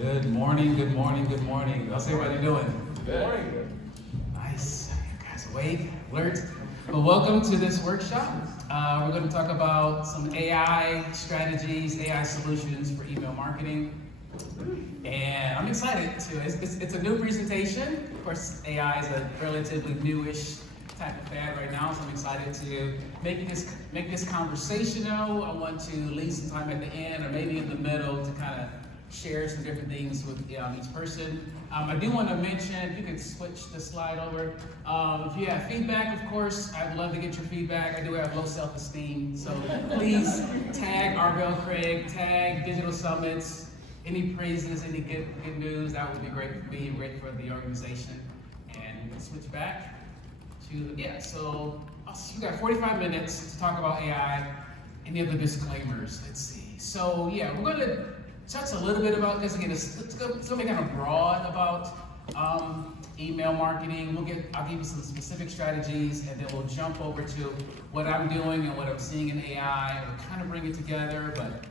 Good morning, good morning, good morning. How's everybody doing? Good morning. Nice. You guys awake, alert? Well, welcome to this workshop. We're going to talk about some AI strategies, AI solutions for email marketing. And I'm excited too. It's a new presentation. Of course, AI is a relatively newish type of fad right now, so I'm excited to make this conversational. I want to leave some time at the end or maybe in the middle to kind of share some different things with each person. I do want to mention, if you could switch the slide over, if you have feedback, of course, I'd love to get your feedback. I do have low self-esteem, so please tag Arbel Craig, tag Digital Summits, any praises, any good news, that would be great for me, great for the organization. And we can switch back to, so we got 45 minutes to talk about AI. Any other disclaimers? Let's see. So yeah, we're going to touch a little bit about this. Again, it's going to be kind of broad about email marketing. I'll give you some specific strategies, and then we'll jump over to what I'm doing and what I'm seeing in AI. We'll kind of bring it together, but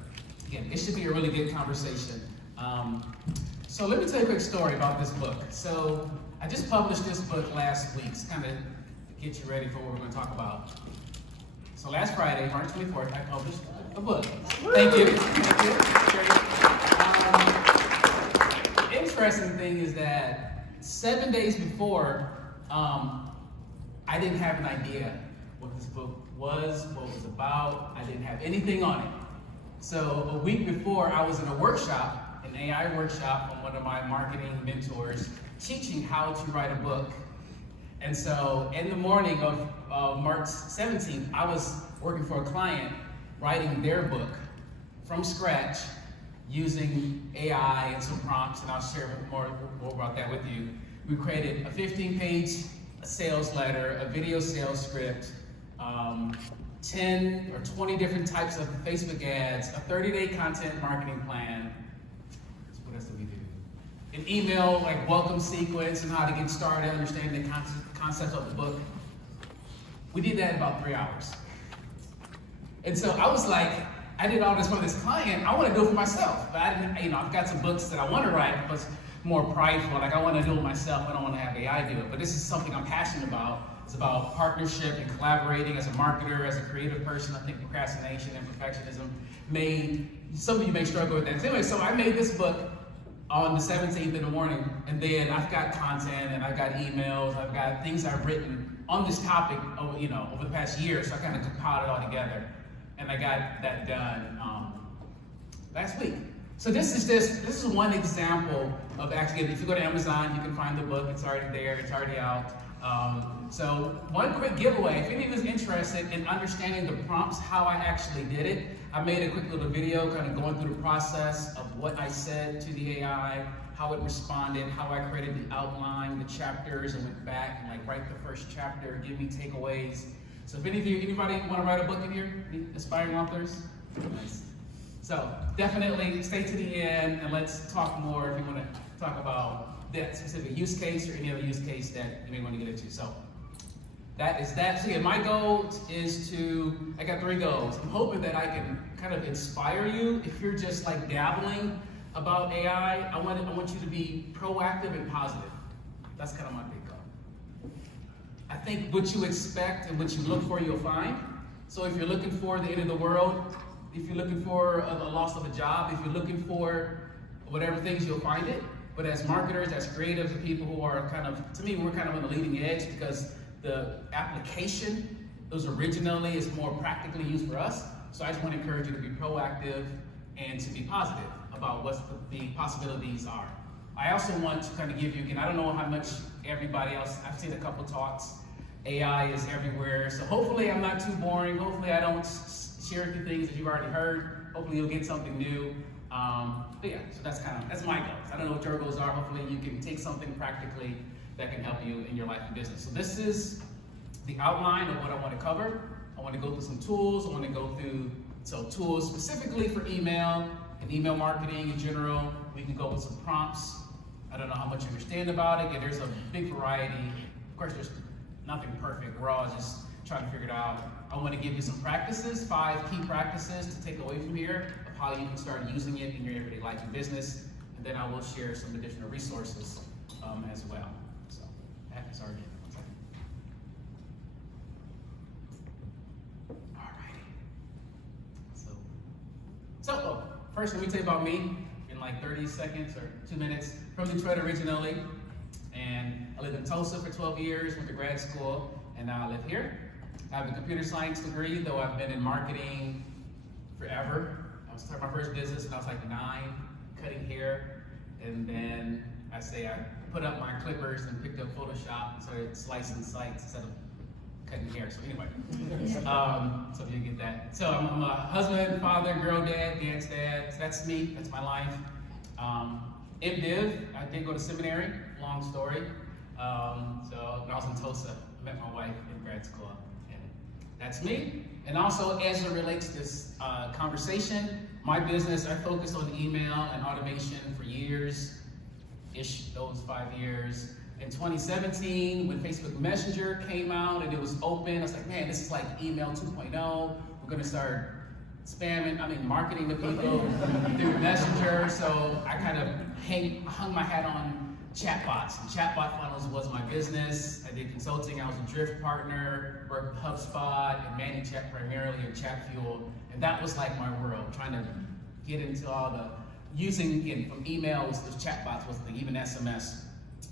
again, it should be a really good conversation. So let me tell you a quick story about this book. So I just published this book last week to kind of get you ready for what we're going to talk about. So last Friday, March 24th, I published a book. Thank you. Interesting thing is that 7 days before, I didn't have an idea what this book was, what it was about. I didn't have anything on it. So a week before, I was in a workshop, an AI workshop from one of my marketing mentors, teaching how to write a book. And so in the morning of March 17th, I was working for a client, writing their book from scratch, using AI and some prompts, and I'll share more about that with you. We created a 15-page sales letter, a video sales script, 10 or 20 different types of Facebook ads, a 30-day content marketing plan. So what else did we do? An email like welcome sequence and how to get started, understanding the concept of the book. We did that in about 3 hours. And so I was like, I did all this for this client. I want to do it for myself, but I didn't. I've got some books that I want to write, but it's more prideful. Like I want to do it myself. I don't want to have AI do it. But this is something I'm passionate about. It's about partnership and collaborating as a marketer, as a creative person. I think procrastination and perfectionism some of you may struggle with that. Anyway, so I made this book on the 17th in the morning, and then I've got content and I've got emails, I've got things I've written on this topic over the past year. So I kind of compiled it all together. And I got that done last week. So this is one example of actually, if you go to Amazon, you can find the book. It's already there. It's already out. So one quick giveaway. If any of you is interested in understanding the prompts, how I actually did it, I made a quick little video kind of going through the process of what I said to the AI, how it responded, how I created the outline, the chapters, and went back and write the first chapter, give me takeaways. So if anybody want to write a book in here? Any aspiring authors? Nice. So definitely stay to the end and let's talk more if you want to talk about that specific use case or any other use case that you may want to get into. So that is that. So yeah, my goal is I got 3 goals. I'm hoping that I can kind of inspire you if you're just dabbling about AI. I want you to be proactive and positive. That's kind of my big goal. I think what you expect and what you look for, you'll find. So if you're looking for the end of the world, if you're looking for a loss of a job, if you're looking for whatever things, you'll find it. But as marketers, as creatives, and people who are to me, we're kind of on the leading edge because the application originally is more practically used for us. So I just want to encourage you to be proactive and to be positive about what the possibilities are. I also want to kind of give you, again, I don't know how much everybody else, I've seen a couple talks, AI is everywhere, so hopefully I'm not too boring, hopefully I don't share a few things that you've already heard, hopefully you'll get something new, but yeah, so that's my goals. I don't know what your goals are, hopefully you can take something practically that can help you in your life and business. So this is the outline of what I want to cover. I want to go through some tools, I want to go through tools specifically for email and email marketing in general. We can go with some prompts. I don't know how much you understand about it. Yeah, there's a big variety. Of course, there's nothing perfect. We're all just trying to figure it out. I want to give you some practices, 5 key practices to take away from here of how you can start using it in your everyday life and business. and then I will share some additional resources as well. So, sorry. So, first, let me tell you about me in like 30 seconds or 2 minutes. From Detroit originally, and I lived in Tulsa for 12 years, went to grad school, and now I live here. I have a computer science degree, though I've been in marketing forever. I started my first business when I was like 9, cutting hair, and then I put up my clippers and picked up Photoshop and started slicing sites instead of cutting hair. So anyway, so you get that. So I'm a husband, father, girl dad, dad's dad. So that's me. That's my life. MDiv. I did go to seminary. Long story. So when I was in Tulsa, I met my wife in grad school, and that's me. And also, as it relates to this conversation, my business, I focused on email and automation for years-ish, those 5 years. In 2017, when Facebook Messenger came out and it was open, I was like, man, this is like email 2.0. We're gonna start marketing to people through Messenger. So I kind of hung my hat on chatbots. And chatbot funnels was my business. I did consulting. I was a Drift partner, worked with HubSpot and ManyChat primarily, and ChatFuel. And that was like my world, trying to get into all the using, again, from emails to chatbots, was the even SMS.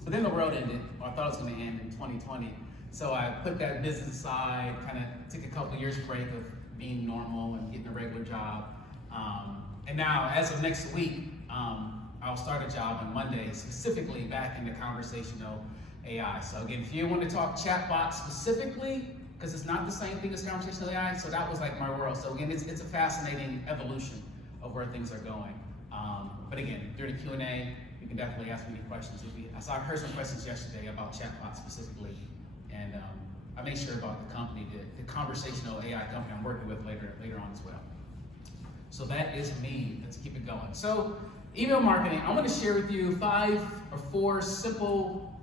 But then the world ended, or I thought it was going to end in 2020. So I put that business aside, kind of took a couple of years break of being normal and getting a regular job. And now, as of next week, I'll start a job on Monday, specifically back into conversational AI. So again, if you want to talk chatbots specifically, because it's not the same thing as conversational AI, so that was like my world. So again, it's a fascinating evolution of where things are going. But again, during the Q&A, you can definitely ask me any questions. I heard some questions yesterday about chatbots specifically, and I made sure about the company, the conversational AI company I'm working with later on as well. So that is me. Let's keep it going. So email marketing, I'm going to share with you 5 or 4 simple,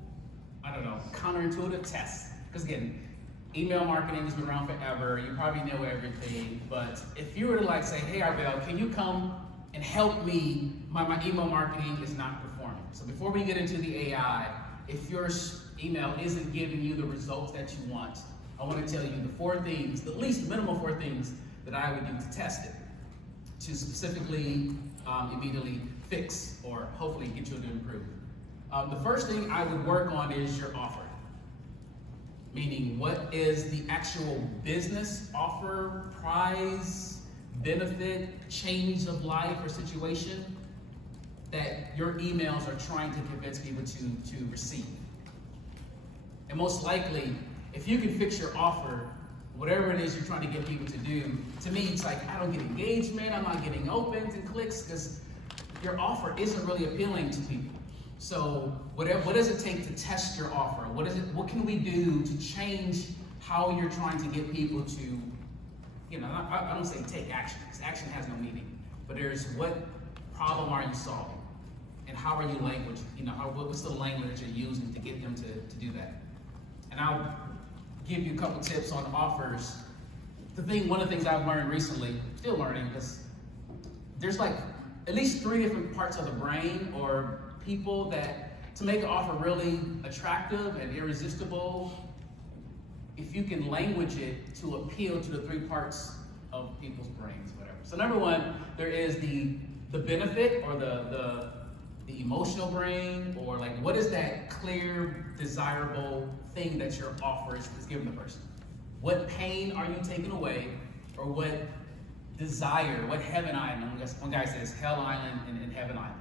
counterintuitive tests. Because again, email marketing has been around forever. You probably know everything. But if you were to say, hey, Arbel, can you come and help me? My email marketing is not performing. So before we get into the AI, if your email isn't giving you the results that you want, I want to tell you the 4 things, at least minimum 4 things that I would do to test it, to specifically immediately fix or hopefully get you to improve. The first thing I would work on is your offer. Meaning, what is the actual business offer, prize, benefit, change of life or situation that your emails are trying to convince people to receive. And most likely, if you can fix your offer, whatever it is you're trying to get people to do, to me, it's like, I don't get engagement, I'm not getting opens and clicks, because your offer isn't really appealing to people. So what does it take to test your offer? What can we do to change how you're trying to get people to, I don't say take action, because action has no meaning, but there's what problem are you solving? And how are you language? What's the language that you're using to get them to do that? And I'll give you a couple tips on offers. One of the things I've learned recently, still learning, is there's like at least 3 different parts of the brain or people that, to make an offer really attractive and irresistible, if you can language it to appeal to the 3 parts of people's brains, whatever. So number 1, there is the benefit or the emotional brain, or like, what is that clear, desirable thing that your offer is giving the person? What pain are you taking away, or what desire, what heaven island? One guy says hell island and heaven island.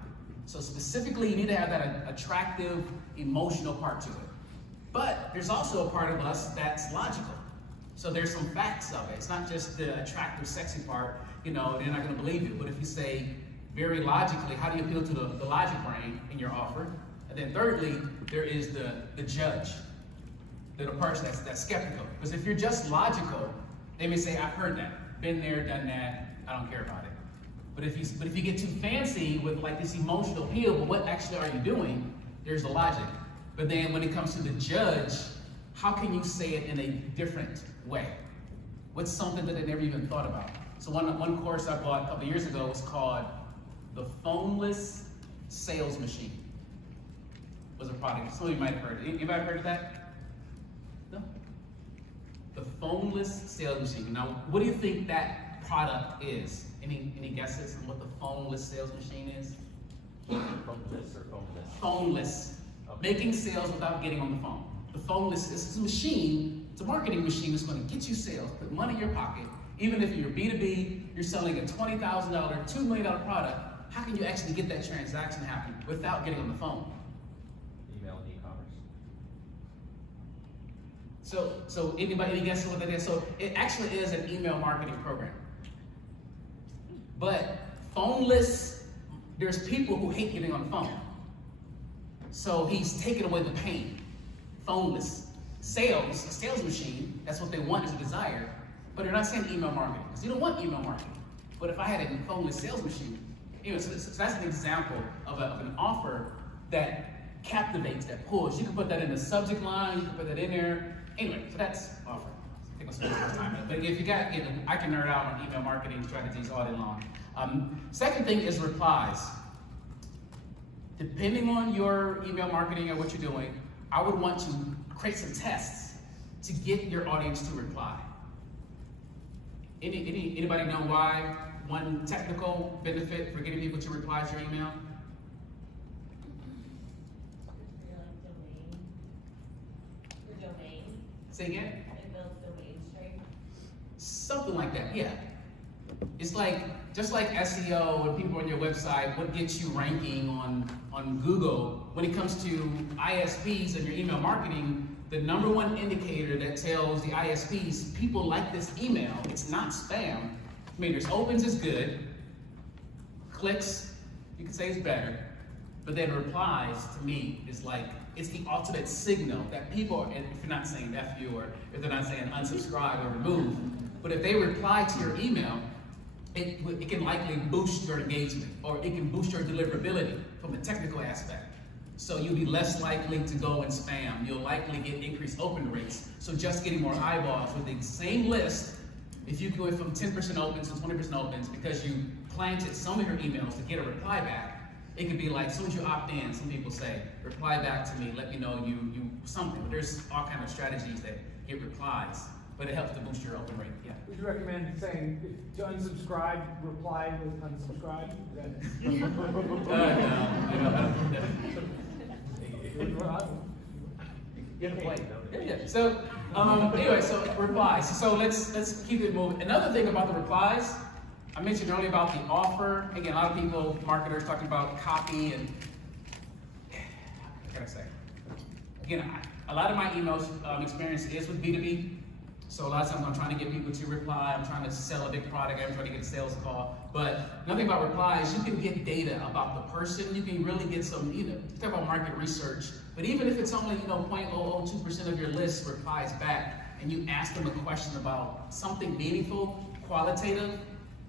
So specifically, you need to have that attractive, emotional part to it. But there's also a part of us that's logical. So there's some facts of it. It's not just the attractive, sexy part. They're not going to believe you. But if you say very logically, how do you appeal to the logic brain in your offer? And then thirdly, there is the judge, the person that's skeptical. Because if you're just logical, they may say, I've heard that, been there, done that, I don't care about it. But if you get too fancy with like this emotional appeal, but what actually are you doing? There's the logic. But then when it comes to the judge, how can you say it in a different way? What's something that they never even thought about? So one course I bought a couple years ago was called The Phoneless sales machine was a product. Some of you might have heard it. Anybody heard of that? No? The phoneless sales machine. Now, what do you think that product is? Any guesses on what the phoneless sales machine is? Phoneless or phoneless? Phoneless. Okay. Making sales without getting on the phone. The phoneless is a machine, it's a marketing machine that's going to get you sales, put money in your pocket. Even if you're B2B, you're selling a $20,000, $2 million product, how can you actually get that transaction happen without getting on the phone? Email and e-commerce. So any guesses what that is? So it actually is an email marketing program. But phoneless, there's people who hate getting on the phone. So he's taken away the pain. Phoneless. Sales, a sales machine, that's what they want, is a desire. But they're not saying email marketing, because you don't want email marketing. But if I had a phoneless sales machine, anyway, so that's an example of an offer that captivates, that pulls. You can put that in the subject line, you can put that in there. Anyway, so that's offer. I think I'll spend more time on it. But if you got, I can nerd out on email marketing strategies all day long. Second thing is replies. Depending on your email marketing or what you're doing, I would want to create some tests to get your audience to reply. Anybody know why one technical benefit for getting people to reply to your email? Your domain. Say again? It builds domain strength. Something like that, yeah. It's like, just like SEO and people on your website, what gets you ranking on Google, when it comes to ISPs and your email marketing, the number one indicator that tells the ISPs, people like this email, it's not spam. I mean, there's opens is good, clicks, you can say it's better, but then replies to me is like, it's the ultimate signal that people, if you're not saying F you or if they're not saying unsubscribe or remove, but if they reply to your email, it can likely boost your engagement, or it can boost your deliverability from a technical aspect. So you'll be less likely to go and spam. You'll likely get increased open rates. So just getting more eyeballs with the same list, if you go from 10% opens to 20% opens because you planted some of your emails to get a reply back, it could be like, as soon as you opt in, some people say, reply back to me, let me know you something. But there's all kinds of strategies that get replies, but it helps to boost your open rate, yeah. Would you recommend saying to unsubscribe, reply with unsubscribe? Get a plate, Yeah. So anyway, so replies. So let's keep it moving. Another thing about the replies, I mentioned earlier about the offer. Again, a lot of people, marketers, talking about copy and what can I say? Again, a lot of my emails experience is with B2B. So a lot of times I'm trying to get people to reply, I'm trying to sell a big product, I'm trying to get a sales call. But nothing about replies, you can get data about the person, you can really get some, talk about market research, but even if it's only, 0.002% of your list replies back, and you ask them a question about something meaningful, qualitative,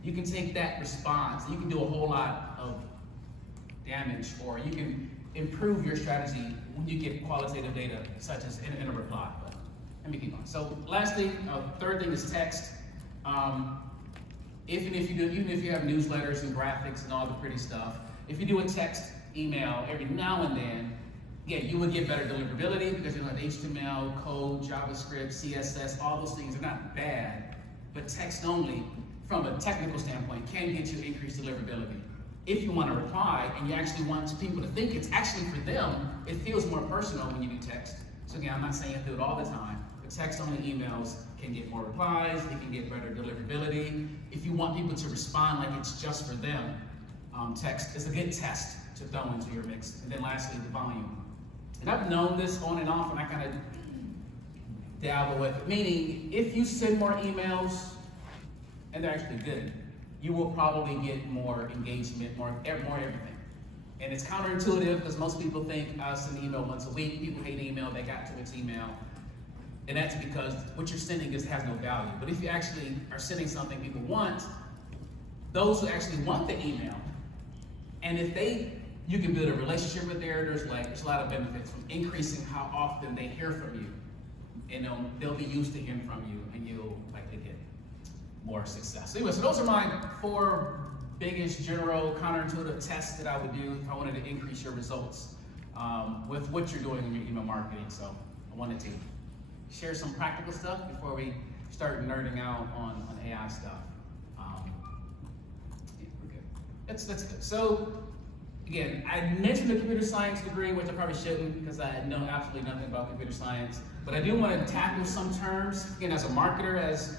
you can take that response, you can do a whole lot of damage, or you can improve your strategy when you get qualitative data, such as in a reply. Let me keep on. So lastly, third thing is text. Even if you have newsletters and graphics and all the pretty stuff, if you do a text email every now and then, yeah, you would get better deliverability because you don't have HTML, code, JavaScript, CSS, all those things are not bad, but text only, from a technical standpoint, can get you increased deliverability. If you want to reply and you actually want people to think it's actually for them, it feels more personal when you do text. So again, I'm not saying do it all the time. Text-only emails can get more replies, it can get better deliverability. If you want people to respond like it's just for them, text is a good test to throw into your mix. And then lastly, the volume. And I've known this on and off, and I kind of dabble with it. Meaning, if you send more emails, and they're actually good, you will probably get more engagement, more everything. And it's counterintuitive because most people think I send an email once a week. People hate email, they got to its email. And that's because what you're sending has no value. But if you actually are sending something people want, those who actually want the email, and if you can build a relationship with there's a lot of benefits from increasing how often they hear from you. And they'll be used to hearing from you, and you'll likely get more success. So anyway, so those are my 4 biggest general counterintuitive tests that I would do if I wanted to increase your results with what you're doing in your email marketing. So I wanted to share some practical stuff before we start nerding out on AI stuff. We're good. That's good. So again, I mentioned the computer science degree, which I probably shouldn't because I know absolutely nothing about computer science. But I do want to tackle some terms. Again, as a marketer, as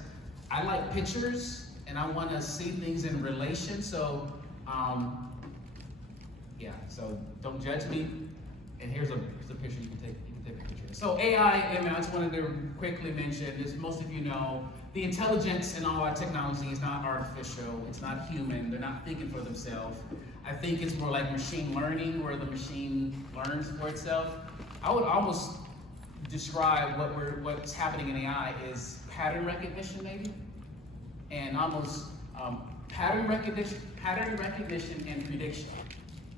I like pictures and I want to see things in relation. So, yeah. So don't judge me. And here's a picture you can take. You can take a picture. So AI, and I just wanted to quickly mention, as most of you know, the intelligence in all our technology is not artificial. It's not human. They're not thinking for themselves. I think it's more like machine learning, where the machine learns for itself. I would almost describe what's happening in AI is pattern recognition, maybe, and almost pattern recognition and prediction.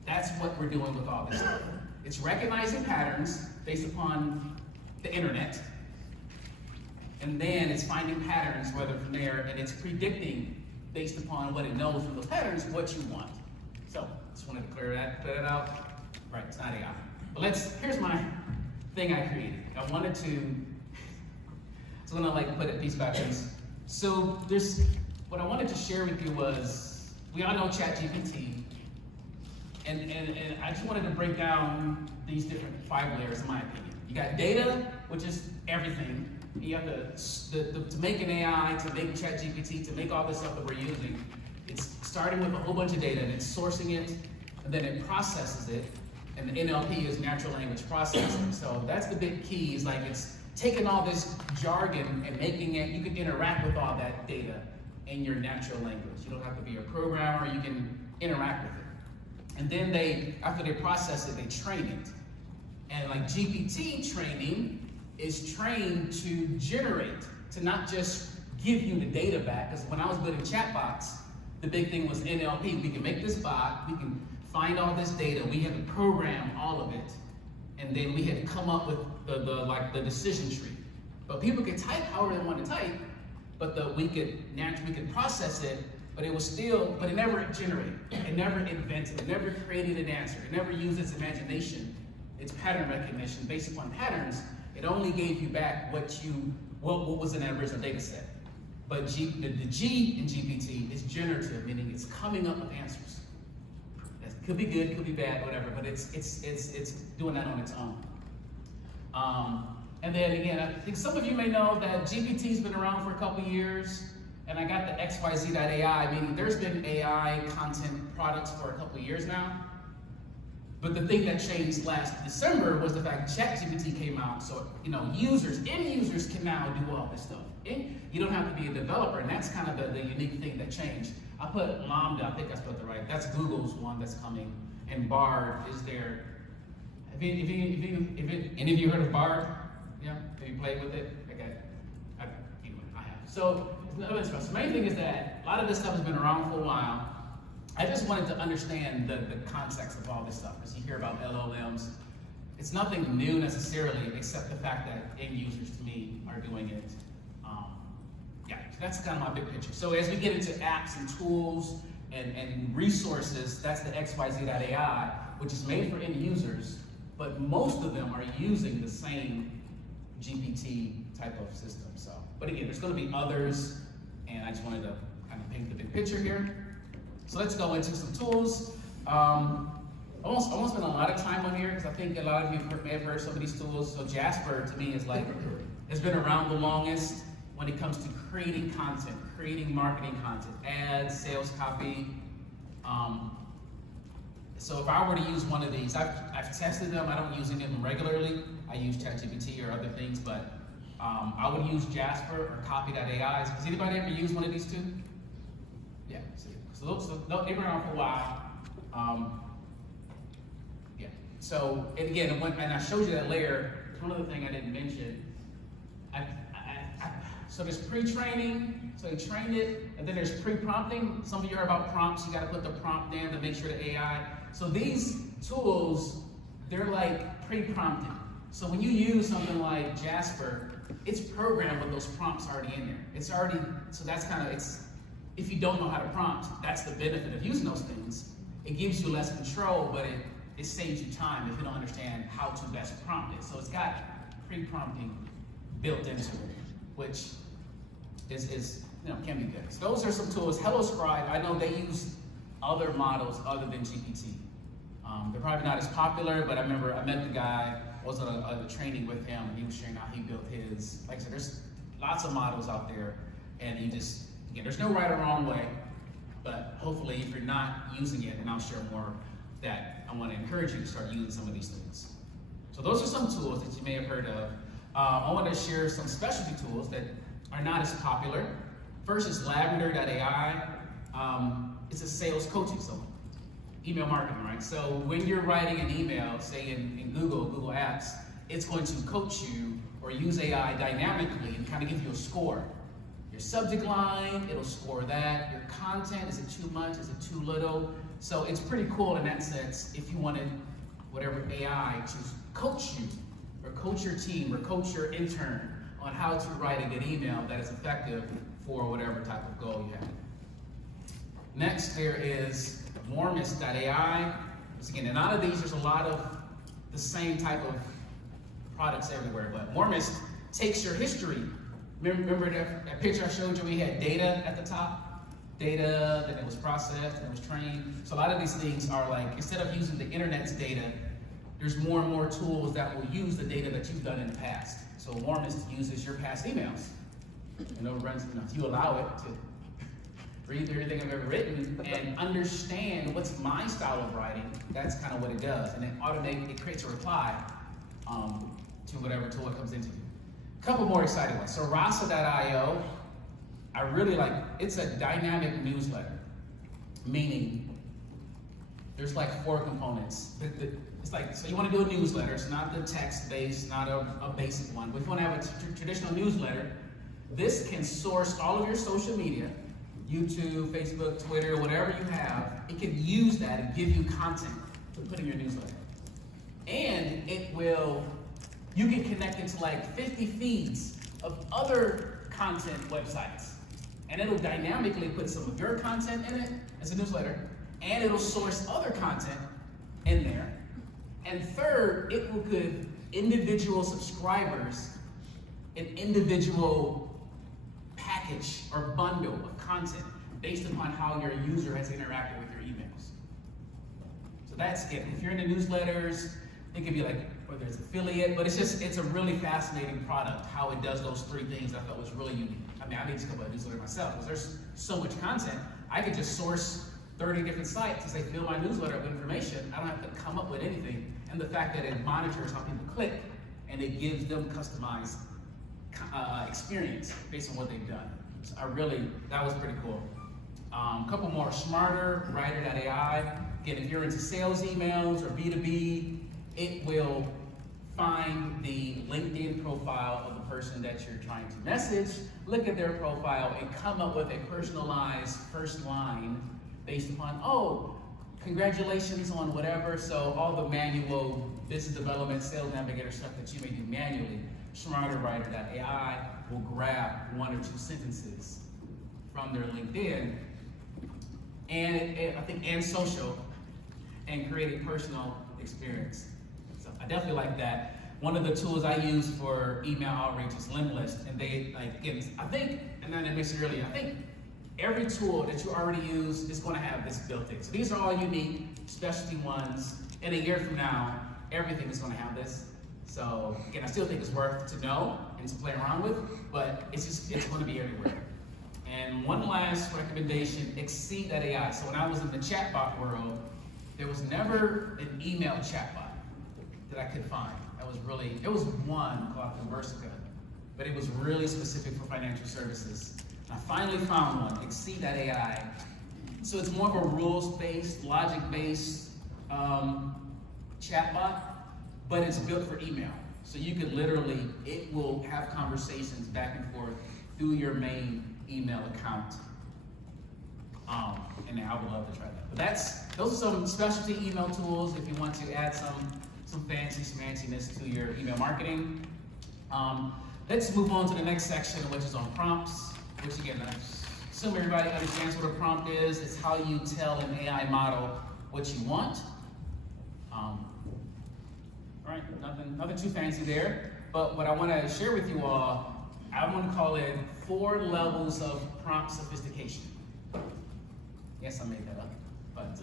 That's what we're doing with all this stuff. It's recognizing patterns based upon the internet, and then it's finding patterns, whether from there, and it's predicting based upon what it knows from those patterns what you want. So just wanted to clear that out. Right, it's not AI. But here's my thing I created. I wanted to, so I'm gonna put it piece by piece. So what I wanted to share with you was, we all know ChatGPT, and I just wanted to break down these different 5 layers, in my opinion. You got data, which is everything. You have to make an AI, to make ChatGPT, to make all this stuff that we're using. It's starting with a whole bunch of data, and it's sourcing it, and then it processes it, and the NLP is natural language processing. So that's the big key, is it's taking all this jargon and making it, you can interact with all that data in your natural language. You don't have to be a programmer, you can interact with it. And then after they process it, they train it. And GPT training is trained to generate, to not just give you the data back. Because when I was building chatbots, the big thing was NLP. We can make this bot, we can find all this data, we had to program all of it, and then we had to come up with the decision tree. But people could type however they want to type, but we could process it, but it never generated, it never invented, it never created an answer, it never used its imagination, its pattern recognition based upon patterns. It only gave you back what was in that original data set. But the G in GPT is generative, meaning it's coming up with answers. That could be good, could be bad, whatever, but it's doing that on its own. And then again, I think some of you may know that GPT's been around for a couple years, and I got the XYZ.ai, meaning there's been AI content products for a couple years now. But the thing that changed last December was the fact ChatGPT came out, so end users can now do all this stuff. You don't have to be a developer, and that's kind of the unique thing that changed. I put Lambda, I think I spelled it right. That's Google's one that's coming, and Bard is there. Any of you heard of Bard? Yeah, have you played with it? Okay, I have. So the main thing is that a lot of this stuff has been around for a while. I just wanted to understand the context of all this stuff, because you hear about LLMs. It's nothing new necessarily, except the fact that end users, to me, are doing it. So that's kind of my big picture. So as we get into apps and tools and resources, that's the XYZ.ai, which is made for end users, but most of them are using the same GPT type of system. So, but again, there's going to be others, and I just wanted to kind of paint the big picture here. So let's go into some tools. I won't spend a lot of time on here, because I think a lot of you may have heard some of these tools. So Jasper, to me, has been around the longest when it comes to creating content, creating marketing content, ads, sales copy. So if I were to use one of these, I've tested them. I don't use any of them regularly. I use ChatGPT or other things, but I would use Jasper or Copy.ai. Has anybody ever used one of these two? Yeah. So they've been around for a while. Yeah. So and again, and I showed you that layer. One other thing I didn't mention. So there's pre-training, so you trained it, and then there's pre-prompting. Some of you heard about prompts. You got to put the prompt in to make sure the AI. So these tools, they're like pre-prompted. So when you use something like Jasper, it's programmed with those prompts already in there. It's already, so that's kind of, if you don't know how to prompt, that's the benefit of using those things. It gives you less control, but it saves you time if you don't understand how to best prompt it. So it's got pre-prompting built into it, which is can be good. So those are some tools. HelloScribe, I know they use other models other than GPT. They're probably not as popular, but I remember I met the guy, was on a training with him, and he was sharing how he built his. Like I said, there's lots of models out there, and again, there's no right or wrong way, but hopefully if you're not using it, and I'll share more, that I want to encourage you to start using some of these things. So those are some tools that you may have heard of. I want to share some specialty tools that are not as popular. First is Lavender.ai. It's a sales coaching, so email marketing, right? So when you're writing an email, say in Google Apps, it's going to coach you or use AI dynamically and kind of give you a score. Your subject line, it'll score that. Your content, is it too much? Is it too little? So it's pretty cool in that sense if you wanted whatever AI to coach you or coach your team or coach your intern on how to write a good email that is effective for whatever type of goal you have. Next, there is Warmist.ai. Again, in all of these, there's a lot of the same type of products everywhere, but Warmist takes your history. Remember that picture I showed you? We had data at the top, data, then it was processed, and it was trained. So a lot of these things are like, instead of using the internet's data, there's more and more tools that will use the data that you've done in the past. So Warmist uses your past emails. If you allow it to read through everything I've ever written and understand what's my style of writing, that's kind of what it does. And then it creates a reply to whatever tool it comes into. A couple more exciting ones. So Rasa.io, I really like, it's a dynamic newsletter, meaning there's like 4 components. It's like, so you want to do a newsletter, it's not the text-based, not a basic one, but if you want to have a traditional newsletter, this can source all of your social media, YouTube, Facebook, Twitter, whatever you have, it can use that and give you content to put in your newsletter. And you can connect it to like 50 feeds of other content websites. And it'll dynamically put some of your content in it as a newsletter, and it'll source other content in there. And third, it will give individual subscribers an individual package or bundle of content based upon how your user has interacted with your emails. So that's it. If you're into newsletters, it could be like, whether it's affiliate, but it's a really fascinating product, how it does those 3 things I thought was really unique. I mean, I need to come up with a newsletter myself, because there's so much content. I could just source 30 different sites and say, fill my newsletter with information. I don't have to come up with anything. And the fact that it monitors how people click, and it gives them customized experience based on what they've done. So that was pretty cool. A couple more, Smarter, Writer.ai. Again, if you're into sales emails or B2B, it will find the LinkedIn profile of the person that you're trying to message, look at their profile, and come up with a personalized first line based upon, oh, congratulations on whatever. So all the manual business development, sales navigator stuff that you may do manually, SmarterWriter.ai will grab 1 or 2 sentences from their LinkedIn and social, and create a personal experience. So I definitely like that. One of the tools I use for email outreach is Limlist, and they and then I mentioned earlier, I think every tool that you already use is going to have this built in. So these are all unique, specialty ones. In a year from now, everything is going to have this. So again, I still think it's worth to know and to play around with, but it's going to be everywhere. And one last recommendation, Exceed.ai. So when I was in the chatbot world, there was never an email chatbot that I could find. It was one called Conversica, but it was really specific for financial services. I finally found one, Exceed.ai. So it's more of a rules-based, logic-based chatbot, but it's built for email. So you could it will have conversations back and forth through your main email account. And I would love to try that. But those are some specialty email tools if you want to add some fanciness to your email marketing. Let's move on to the next section, which is on prompts, which again, assume everybody understands what a prompt is. It's how you tell an AI model what you want. All right, nothing too fancy there. But what I want to share with you all, I want to call it 4 levels of prompt sophistication. Yes, I made that up, but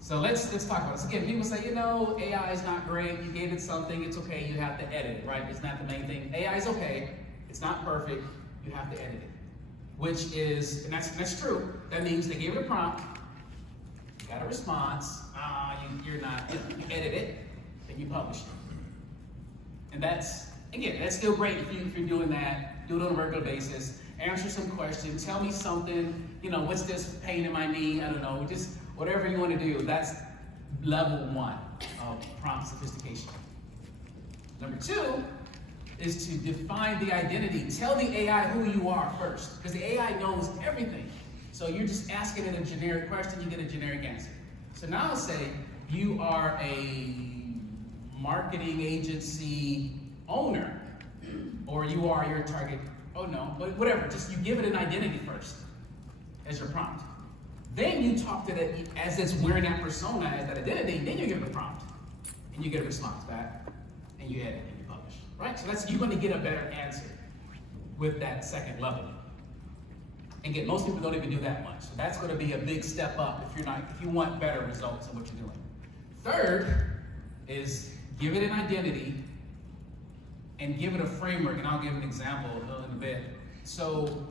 so let's talk about this. Again, people say, you know, AI is not great. You gave it something, it's okay. You have to edit it, right? It's not the main thing. AI is okay. It's not perfect. You have to edit it, which is, and that's true. That means they gave it a prompt. You got a response. You're not. You edit it, then you publish it. And that's still great if you're doing that. Do it on a regular basis. Answer some questions. Tell me something. You know, what's this pain in my knee? I don't know. Just whatever you want to do. That's level 1 of prompt sophistication. Number 2 is to define the identity. Tell the AI who you are first, because the AI knows everything. So you're just asking it a generic question, you get a generic answer. So now say you are a marketing agency owner, or you are your target, but whatever, just you give it an identity first as your prompt. Then you talk to it as it's wearing that persona, as that identity, then you give it a prompt, and you get a response back, and you edit and you publish, right? So you're gonna get a better answer with that second level. And again, most people don't even do that much. So that's gonna be a big step up if you want better results in what you're doing. Third is give it an identity and give it a framework, and I'll give an example in a bit. So,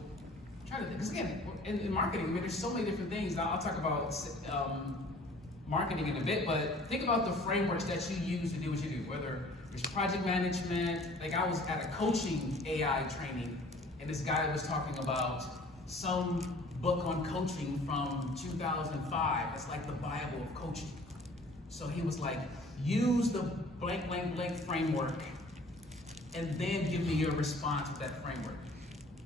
try to think, because again, in marketing, I mean, there's so many different things. Now, I'll talk about marketing in a bit, but think about the frameworks that you use to do what you do, whether there's project management. Like I was at a coaching AI training, and this guy was talking about some book on coaching from 2005. It's like the Bible of coaching. So he was like, use the blank, blank, blank framework, and then give me your response with that framework,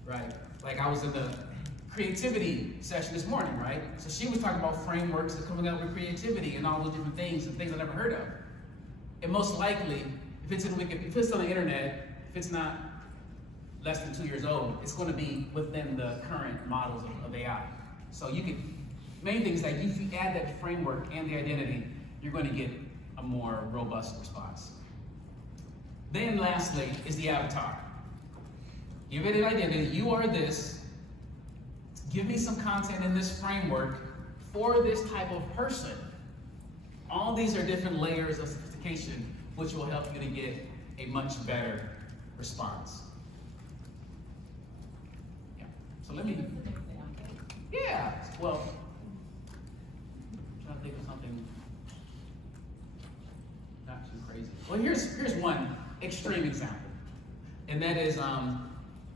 right? Like I was in the creativity session this morning, right? So she was talking about frameworks and coming up with creativity and all those different things and things I never heard of. And most likely, if it's on the internet, if it's not less than 2 years old, it's going to be within the current models of AI. So main thing is that if you add that framework and the identity, you're going to get a more robust response. Then lastly is the avatar. Give it an identity. You are this. Give me some content in this framework for this type of person. All these are different layers of sophistication, which will help you to get a much better response. Yeah. So let me. Yeah. Well, I'm trying to think of something not too crazy. Well, here's one extreme example, and that is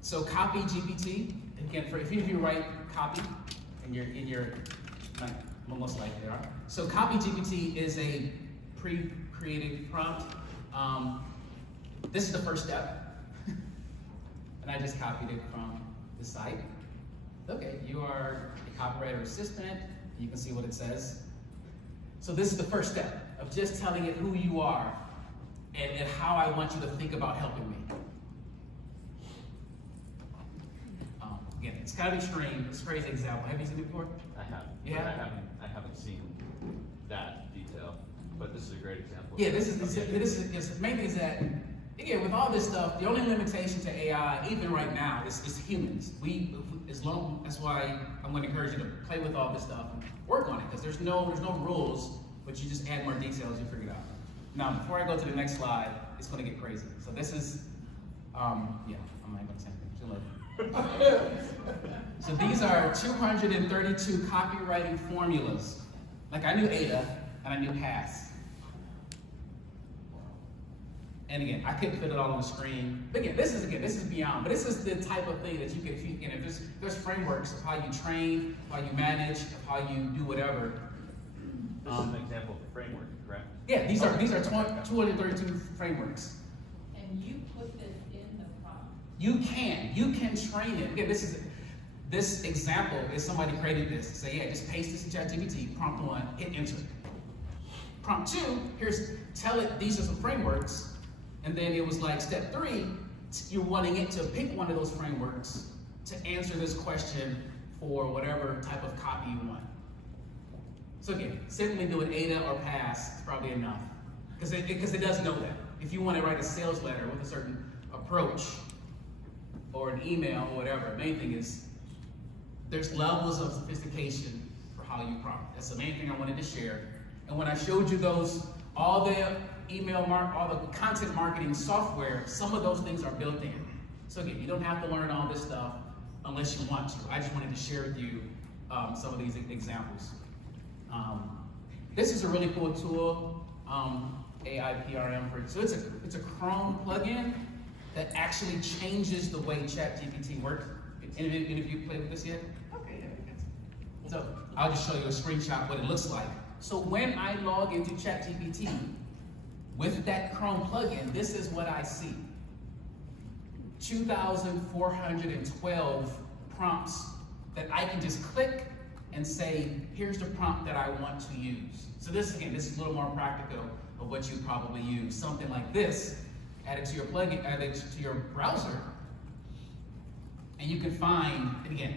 so copy GPT. Again, for if you write copy, and you're most likely are. So copy GPT is a pre-created prompt. This is the first step, and I just copied it from the site. Okay, you are a copywriter assistant. You can see what it says. So this is the first step of just telling it who you are and how I want you to think about helping me. Again, it's kind of extreme. It's a crazy example. Have you seen it before? I have. Yeah. But I haven't seen that detail. But this is a great example. Yeah, this is main thing is that again, with all this stuff, the only limitation to AI, even right now, is humans. That's why I'm going to encourage you to play with all this stuff and work on it, because there's no rules, but you just add more details, you figure it out. Now, before I go to the next slide, it's going to get crazy. So this is, I'm not going to say anything. So these are 232 copywriting formulas. Like I knew ADA and I knew PASS. And again, I couldn't fit it all on the screen. But again, this is beyond. But this is the type of thing that you can, if there's frameworks of how you train, how you manage, of how you do whatever. This is an example of a framework, correct? Yeah, these are 232 frameworks. And you put this in the prompt. You can train it. Again, this example is somebody created this. Say, yeah, just paste this in ChatGPT, prompt 1, hit enter. Prompt 2, tell it these are some frameworks. And then it was like step 3, you're wanting it to pick one of those frameworks to answer this question for whatever type of copy you want. So again, simply do an ADA or pass is probably enough, because it does know that. If you want to write a sales letter with a certain approach, or an email or whatever, the main thing is there's levels of sophistication for how you prompt. That's the main thing I wanted to share. And when I showed you all the all the content marketing software, some of those things are built in. So again, you don't have to learn all this stuff unless you want to. I just wanted to share with you some of these examples. This is a really cool tool, AI PRM. So it's a Chrome plugin that actually changes the way ChatGPT works. Any of you played with this yet? Okay, yeah. So I'll just show you a screenshot of what it looks like. So when I log into ChatGPT with that Chrome plugin, this is what I see. 2,412 prompts that I can just click and say, here's the prompt that I want to use. So this is a little more practical of what you probably use. Something like this, add it to your plugin, add it to your browser, and you can find, and again,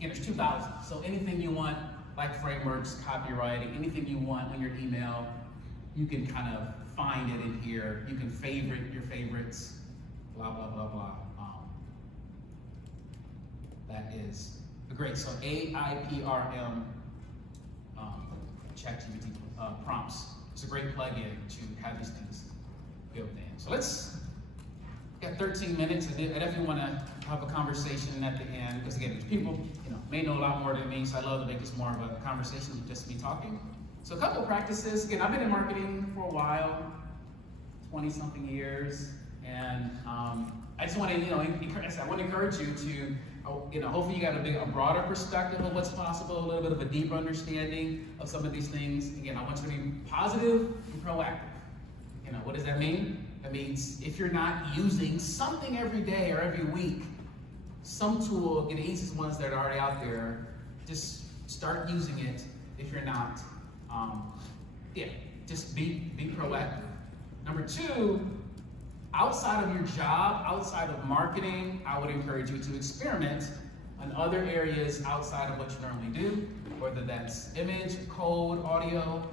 there's 2,000. So anything you want, like frameworks, copywriting, anything you want on your email, you can kind of find it in here. You can favorite your favorites, blah, blah, blah, blah. That is great. So AIPRM ChatGPT prompts. It's a great plugin to have these things built in. So we got 13 minutes. I definitely want to have a conversation at the end, because again, people may know a lot more than me, so I love to make this more of a conversation than just me talking. So a couple of practices. Again, I've been in marketing for a while, 20-something years, and I just want to, I want to encourage you to, hopefully you got a broader perspective of what's possible, a little bit of a deeper understanding of some of these things. Again, I want you to be positive and proactive. What does that mean? That means if you're not using something every day or every week, some tool, the easiest ones that are already out there, just start using it. If you're not, just be proactive. Number two, outside of your job, outside of marketing, I would encourage you to experiment on other areas outside of what you normally do, whether that's image, code, audio.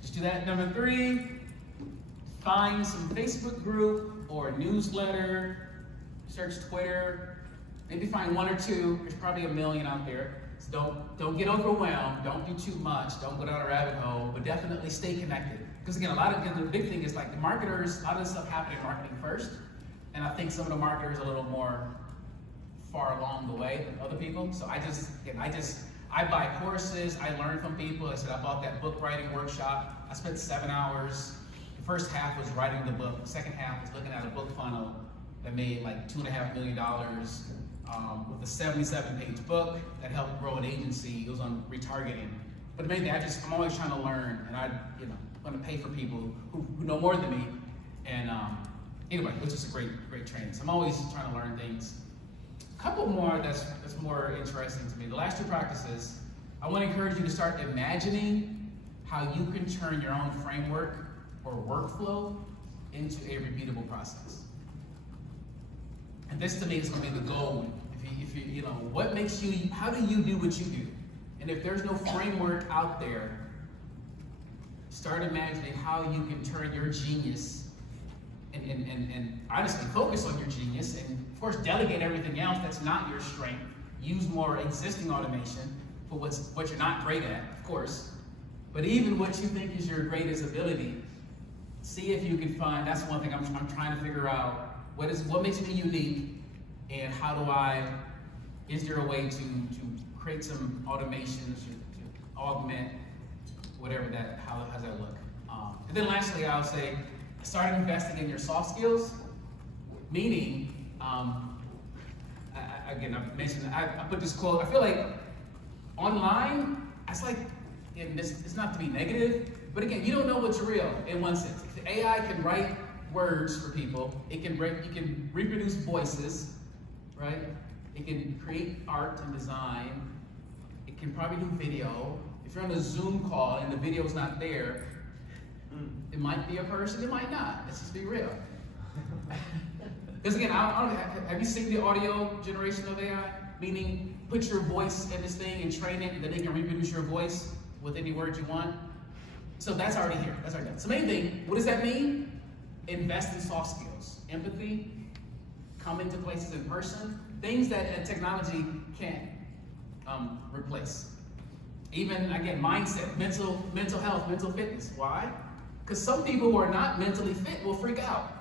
Just do that. Number three, find some Facebook group or newsletter, search Twitter, maybe find one or two. There's probably 1 million out there. So don't get overwhelmed. Don't do too much. Don't go down a rabbit hole, but definitely stay connected. Because again, the big thing is like the marketers, a lot of this stuff happened in marketing first. And I think some of the marketers are a little more far along the way than other people. So I buy courses, I learn from people. I bought that book writing workshop. I spent 7 hours. The first half was writing the book. The second half was looking at a book funnel that made like $2.5 million with a 77-page book that helped grow an agency. It was on retargeting. But the main thing, I'm always trying to learn, and I'm going to pay for people who know more than me. And anyway, it was just a great training. So I'm always trying to learn things. A couple more that's more interesting to me. The last two practices, I want to encourage you to start imagining how you can turn your own framework or workflow into a repeatable process. And this to me is going to be the goal. What makes you, how do you do what you do? And if there's no framework out there, start imagining how you can turn your genius and honestly focus on your genius, and of course delegate everything else that's not your strength. Use more existing automation for what you're not great at, of course. But even what you think is your greatest ability, see if you can find. That's one thing I'm trying to figure out. What makes me unique, and is there a way to create some automation to augment whatever how does that look? And then lastly, I'll say, start investing in your soft skills, meaning, again, I've mentioned, I put this quote, I feel like online, it's like, it's not to be negative, but again, you don't know what's real in one sense. If the AI can write words for people, it can reproduce voices, right? It can create art and design. It can probably do video. If you're on a Zoom call and the video's not there, it might be a person, it might not. Let's just be real. Because again, have you seen the audio generation of AI? Meaning, put your voice in this thing and train it, and then they can reproduce your voice with any word you want. So that's already here. That's already done. So main thing, what does that mean? Invest in soft skills, empathy, come into places in person, things that technology can't replace. Even again, mindset, mental health, mental fitness. Why? Because some people who are not mentally fit will freak out.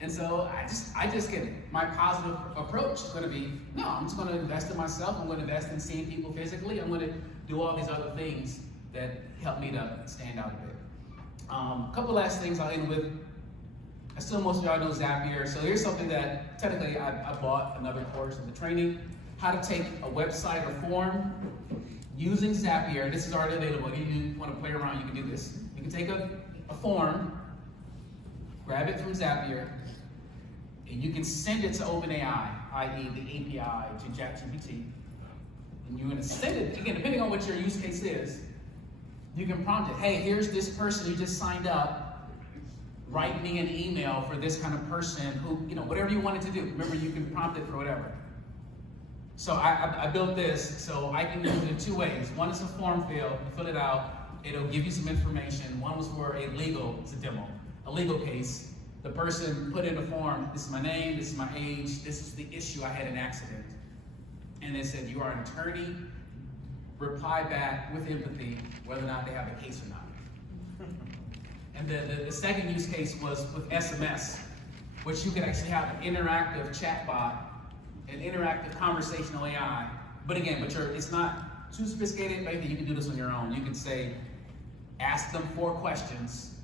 And so I just get it. My positive approach is going to be, no, I'm just going to invest in myself. I'm going to invest in seeing people physically. I'm going to do all these other things that help me to stand out a bit. A couple last things I'll end with. I assume most of y'all know Zapier. So here's something that technically I bought another course of the training, how to take a website or form using Zapier. This is already available. If you want to play around, you can do this. You can take a form, grab it from Zapier, and you can send it to OpenAI, i.e. the API to ChatGPT. And you're going to send it, again, depending on what your use case is, you can prompt it, hey, here's this person who just signed up, write me an email for this kind of person who, whatever you want it to do. Remember, you can prompt it for whatever. So I built this so I can use it in two ways. One is a form fill, you fill it out, it'll give you some information. One was for it's a demo, a legal case. The person put in a form, this is my name, this is my age, this is the issue, I had an accident. And they said, you are an attorney, reply back with empathy whether or not they have a case or not. And the second use case was with SMS, which you can actually have an interactive chatbot, an interactive conversational AI. But again, it's not too sophisticated. Maybe you can do this on your own. You can say, ask them 4 questions.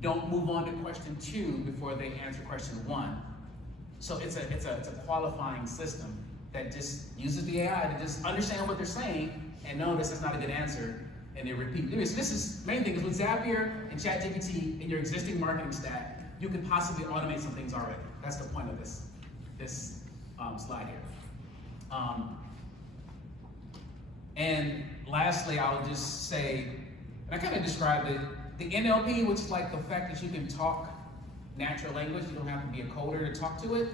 Don't move on to question 2 before they answer question 1. So it's a qualifying system that just uses the AI to just understand what they're saying and know this is not a good answer, and they repeat. This is main thing is with Zapier and ChatGPT in your existing marketing stack, you can possibly automate some things already. That's the point of this slide here. And lastly, I'll just say, and I kind of described it, the NLP, which is like the fact that you can talk natural language, you don't have to be a coder to talk to it.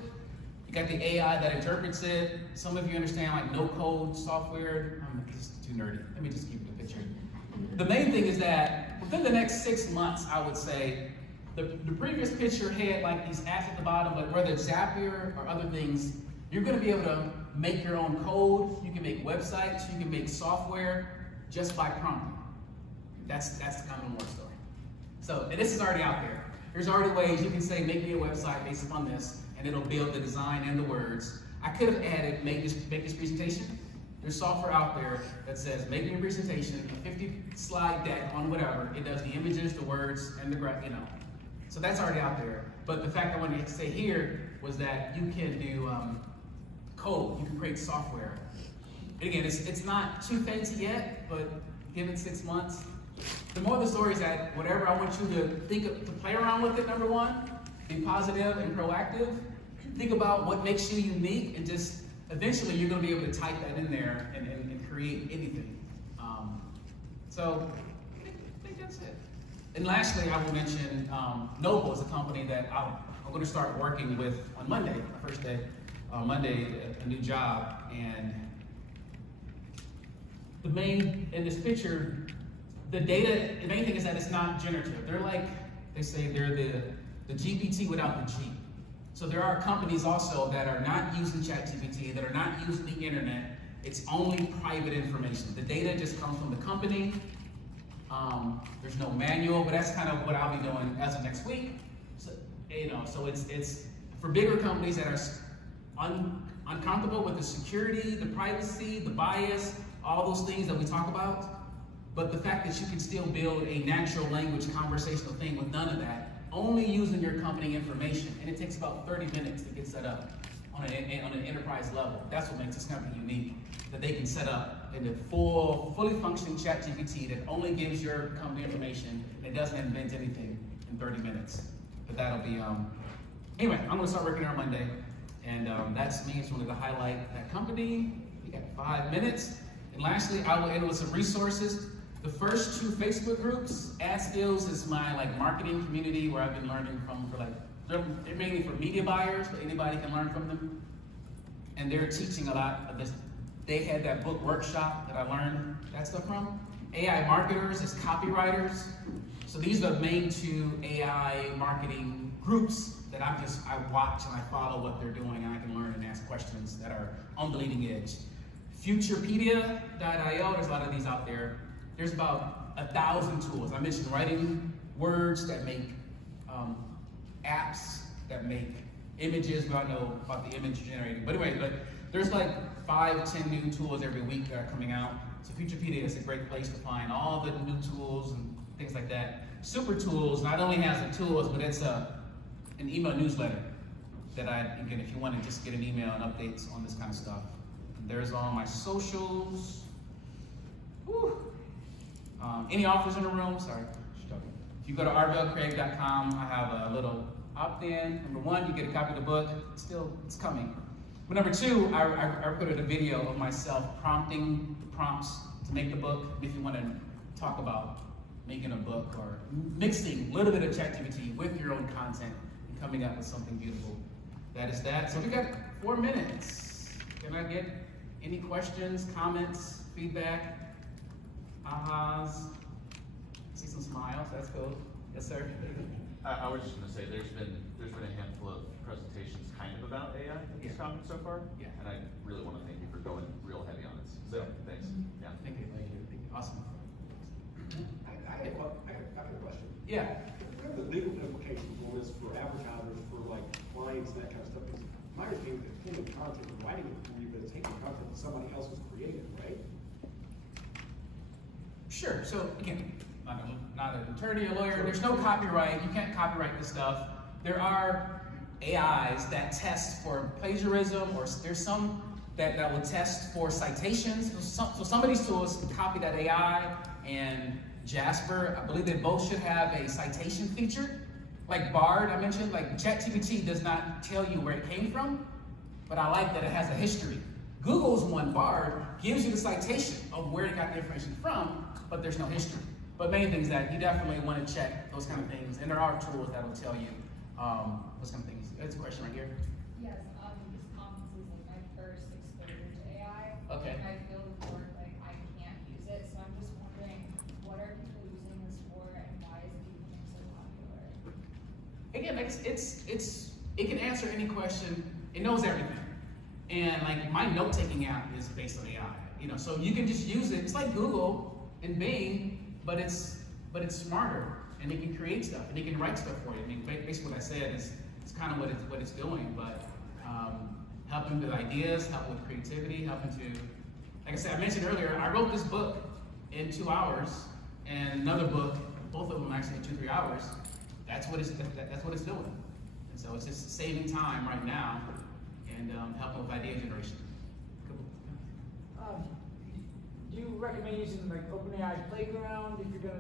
You got the AI that interprets it. Some of you understand like no-code software. This is too nerdy. Let me just keep it a picture. The main thing is that within the next 6 months, I would say, the previous picture had like these apps at the bottom, but whether it's Zapier or other things, you're going to be able to make your own code. You can make websites. You can make software just by prompting. That's the kind of more story. So, and this is already out there. There's already ways you can say, make me a website based upon this, and it'll build the design and the words. I could have added, make this presentation. There's software out there that says, make me a presentation, a 50-slide deck on whatever. It does the images, the words, and the graph, So that's already out there. But the fact I wanted to say here was that you can do code. You can create software. And again, it's not too fancy yet, but given 6 months, the more the story is that whatever I want you to play around with it, number one, be positive and proactive. Think about what makes you unique, and just eventually you're going to be able to type that in there and create anything. So I think that's it. And lastly, I will mention Noble is a company that I'm going to start working with on Monday, my first day, Monday, a new job. And in this picture, the main thing is that it's not generative. They're like, they say they're the GPT without the G. So there are companies also that are not using ChatGPT, that are not using the internet. It's only private information. The data just comes from the company. There's no manual, but that's kind of what I'll be doing as of next week. So, so it's for bigger companies that are uncomfortable with the security, the privacy, the bias, all those things that we talk about. But the fact that you can still build a natural language conversational thing with none of that, only using your company information, and it takes about 30 minutes to get set up on an enterprise level. That's what makes this company unique, that they can set up in a fully functioning ChatGPT that only gives your company information and doesn't invent anything in 30 minutes. But that'll be, anyway, I'm gonna start working on Monday, and that's me. I just wanted to highlight that company. We got 5 minutes. And lastly, I will end with some resources. The first 2 Facebook groups, Ad Skills is my like marketing community where I've been learning from for like, they're mainly for media buyers, but anybody can learn from them. And they're teaching a lot of this. They had that book workshop that I learned that stuff from. AI marketers is copywriters. So these are the main 2 AI marketing groups that I watch and I follow what they're doing, and I can learn and ask questions that are on the leading edge. Futurepedia.io, there's a lot of these out there. There's about 1,000 tools. I mentioned writing words that make apps that make images. We all know about the image generating. But anyway, there's like 5-10 new tools every week that are coming out. So Futurepedia is a great place to find all the new tools and things like that. Super Tools not only has the tools, but it's an email newsletter that again, if you want to just get an email and updates on this kind of stuff. There's all my socials. Whew. Any offers in the room? Sorry. If you go to rvlcraig.com, I have a little opt-in. Number 1, you get a copy of the book. It's coming. But number 2, I recorded a video of myself prompting the prompts to make the book. If you want to talk about making a book or mixing a little bit of ChatGPT with your own content and coming up with something beautiful. That is that. So we got 4 minutes. Can I get any questions, comments, feedback, ahas? See some smiles. That's cool. Yes, sir. I was just gonna say, there's been a handful of presentations kind of about AI at this conference so far. Yeah. And I really wanna thank you for going real heavy on this. So, thanks. Yeah. Thank you. Awesome. I have a question. Yeah. What are the legal implications on this for advertisers, for like clients, and that kind of stuff? Because my understanding is that pulling content and writing it for you, but it's taking content that somebody else has created, right? Sure. So again, not an attorney or lawyer. There's no copyright. You can't copyright this stuff. There are AIs that test for plagiarism, or there's some that will test for citations. So some of these tools copy that AI, and Jasper, I believe they both should have a citation feature. Like Bard, I mentioned, like ChatGPT does not tell you where it came from, but I like that it has a history. Google's one, Bard, gives you the citation of where it got the information from, but there's no history. But main thing is that you definitely want to check those kind of things, and there are tools that will tell you those kind of things. There's a question right here. Yes, this conference is like my first exposure to AI. Okay. And I feel like I can't use it, so I'm just wondering, what are people using this for, and why is it becoming so popular? Again, it can answer any question. It knows everything, and like my note-taking app is based on AI. So you can just use it. It's like Google and Bing, but it's smarter, and it can create stuff, and it can write stuff for you. I mean, basically what I said is kind of what it's doing, but helping with ideas, helping with creativity, helping to, like I said, I mentioned earlier, I wrote this book in 2 hours, and another book, both of them actually 2-3 hours. That's what it's doing, and so it's just saving time right now and helping with idea generation. Do you recommend using like OpenAI Playground if you're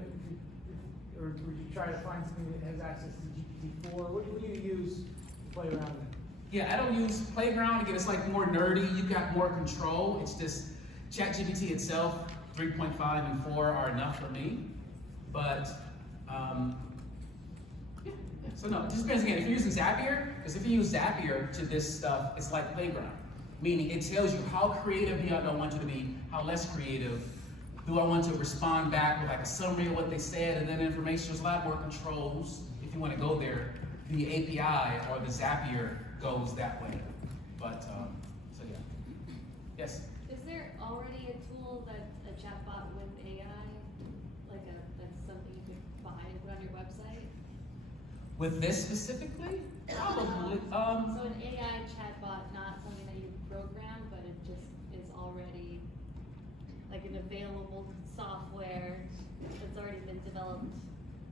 or would you try to find something that has access to GPT-4? What do you use to play around with? Yeah, I don't use Playground. Again, it's like more nerdy. You got more control. It's just ChatGPT itself, 3.5 and 4 are enough for me. But yeah. So no, it just depends again. If you're using Zapier, because if you use Zapier to this stuff, it's like Playground. Meaning it tells you how creative do I want you to be, how less creative. Do I want to respond back with like a summary of what they said and then information? There's a lot more controls if you want to go there. The API or the Zapier goes that way. But, so yeah. Yes? Is there already a tool that's a chatbot with AI? That's something you could buy and put on your website? With this specifically? Probably. So an AI chatbot, not something that you program, but it just is already like an available software that's already been developed.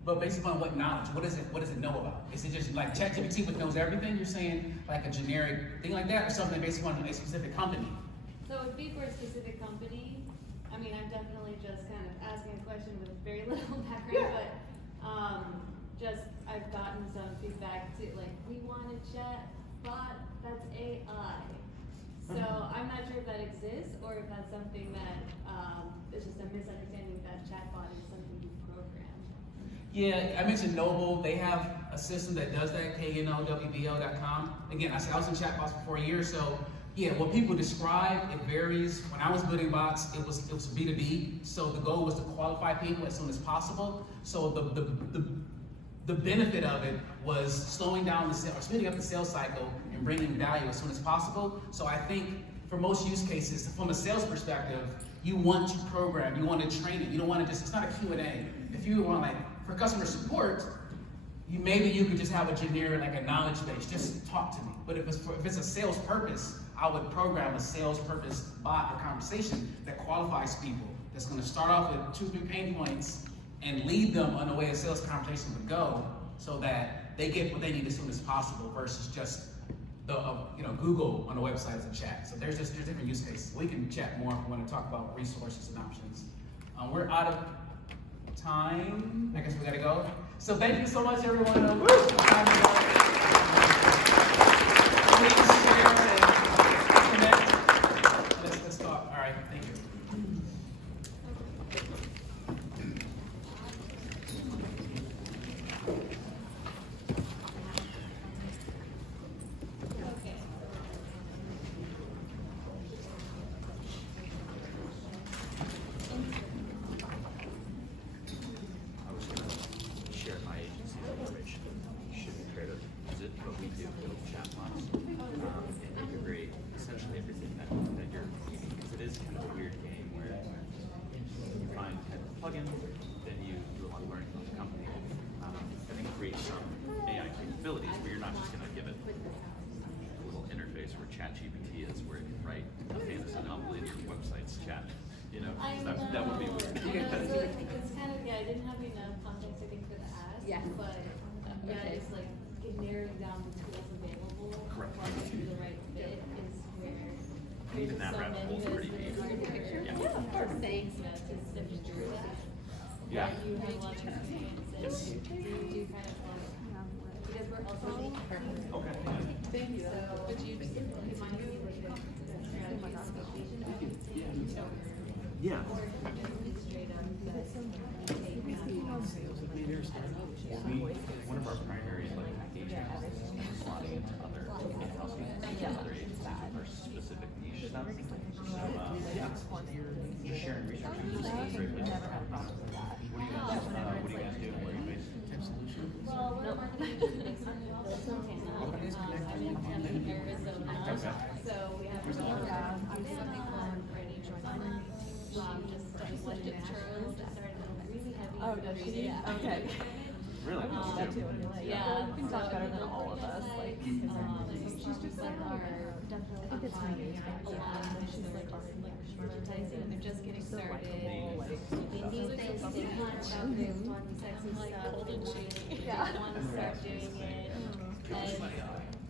But based upon what knowledge, what does it know about? Is it just like ChatGPT which knows everything? You're saying like a generic thing like that, or something based upon a specific company? So it would be for a specific company. I mean, I'm definitely just kind of asking a question with very little background, but just I've gotten some feedback to we want a chatbot that's AI. So I'm not sure if that exists, or if that's something that, is just a misunderstanding that chatbot is something you program. Yeah, I mentioned Noble. They have a system that does that, knowwbl.com. Again, I said I was in chatbots for 4 years, so yeah, what people describe, it varies. When I was building bots, it was B2B, so the goal was to qualify people as soon as possible. So the benefit of it was slowing down the sale, or speeding up the sales cycle and bringing value as soon as possible. So I think for most use cases, from a sales perspective, you want to program, you want to train it. You don't want to just, it's not a Q&A. If you want, like, for customer support, maybe you could just have a generic, like a knowledge base, just talk to me. But if it's a sales purpose, I would program a sales purpose bot or conversation that qualifies people, that's gonna start off with 2-3 pain points and lead them on the way a sales conversation would go, so that they get what they need as soon as possible versus just the Google on the website as a chat. So there's different use cases. We can chat more if we want to talk about resources and options. We're out of time. I guess we gotta go. So thank you so much, everyone. Please share and connect. Let's talk. All right. Thank you. Okay. I was gonna share my agency's information. Should be fair to use it, but we do build chatbots and integrate essentially everything that you're using, because it is kind of a weird game where you find kind of a plugin, then you do a lot of learning about the company, and then create some AI capabilities where you're not just gonna give it a little interface where ChatGPT is, where it can write a fantasy novel in your website's chat. You know, that would be weird. It's kind of, I didn't have enough context, I think, for the ask. Yeah. But, it's like, narrowing down the tools available. Correct. For the right fit is where. And even that so rabbit many hole's that pretty it's deep. hard to- Yeah. Yeah, of course. Thanks. To sift through that. Yeah. But you have a lot of experience and Yes. you do kind of like, because we're also. Okay. Thank you. So, would you mind if you like the strategy application? Yeah. Or just straight up, One of our primary engagements is slotting into other in-house agencies and other agencies with our specific niche stuff. So, just sharing research. What do you guys do? Where are you based? Well, we're a marketing agency based in Montana. I'm in Arizona. So we have a lot of ready to just like churros that started really heavy. Oh, does she? Okay. Really? What do you do? Yeah. You can talk better than all of us, like, She's just like our definitely applying a lot of she's like advertising and they're just getting started. They need things to punch out this fun, sexy stuff. They want to start doing it. And